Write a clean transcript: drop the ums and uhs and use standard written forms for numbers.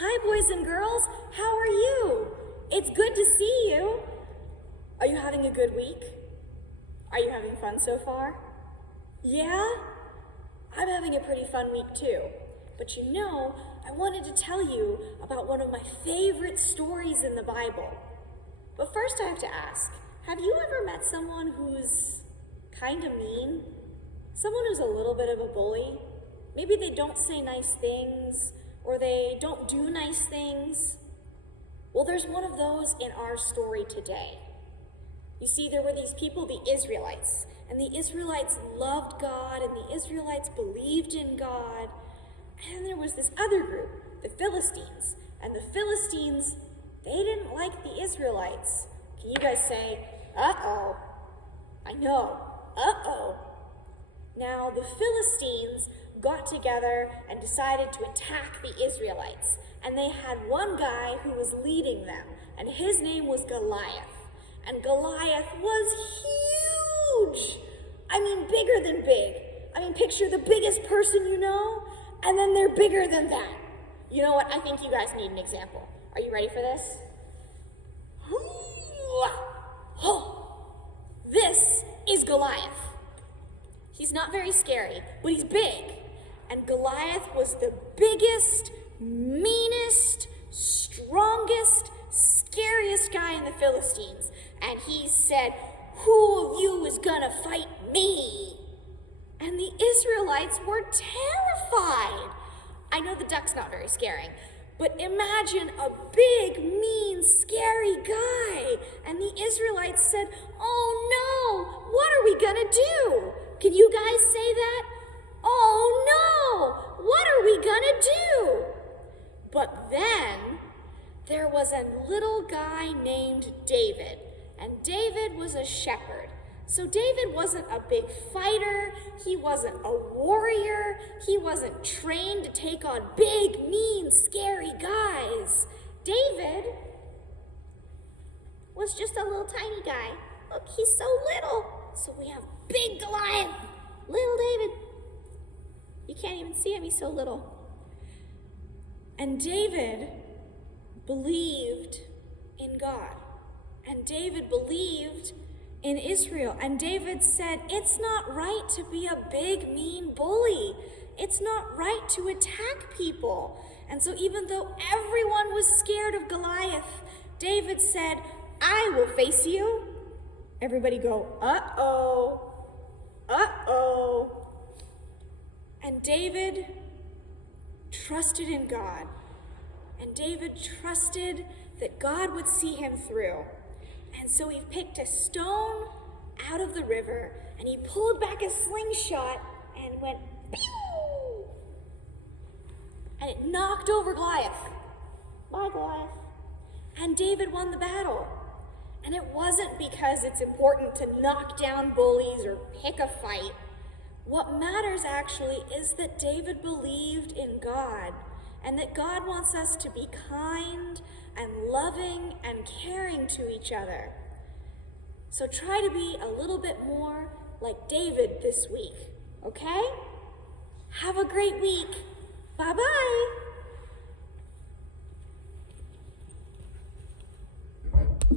Hi, boys and girls. How are you? It's good to see you. Are you having a good week? Are you having fun so far? Yeah? I'm having a pretty fun week too. But you know, I wanted to tell you about one of my favorite stories in the Bible. But first I have to ask, have you ever met someone who's kind of mean? Someone who's a little bit of a bully? Maybe they don't say nice things, or they don't do nice things. Well, there's one of those in our story today. You see, there were these people, the Israelites, and the Israelites loved God, and the Israelites believed in God. And there was this other group, the Philistines, and the Philistines, they didn't like the Israelites. Can you guys say, uh-oh? I know, uh-oh. Now, the Philistines got together and decided to attack the Israelites. And they had one guy who was leading them, and his name was Goliath. And Goliath was huge. I mean, bigger than big. I mean, picture the biggest person you know, and then they're bigger than that. You know what? I think you guys need an example. Are you ready for this? This is Goliath. He's not very scary, but he's big. And Goliath was the biggest, meanest, strongest, scariest guy in the Philistines. And he said, "Who of you is gonna fight me?" And the Israelites were terrified. I know the duck's not very scary, but imagine a big, mean, scary guy. And the Israelites said, "Oh no, what are we gonna do?" Can you guys say that? "Oh no, what are we gonna do?" But then there was a little guy named David, and David was a shepherd. So David wasn't a big fighter, he wasn't a warrior, he wasn't trained to take on big, mean, scary guys. David was just a little tiny guy. Look, he's so little. So we have big Goliath, little David. You can't even see him, he's so little. And David believed in God. And David believed in Israel. And David said, it's not right to be a big, mean bully. It's not right to attack people. And so even though everyone was scared of Goliath, David said, "I will face you." Everybody go, uh-oh, uh-oh. And David trusted in God. And David trusted that God would see him through. And so he picked a stone out of the river, and he pulled back a slingshot and went, pew! And it knocked over Goliath. Bye, Goliath. And David won the battle. And it wasn't because it's important to knock down bullies or pick a fight. What matters actually is that David believed in God, and that God wants us to be kind and loving and caring to each other. So try to be a little bit more like David this week, okay? Have a great week. Bye-bye.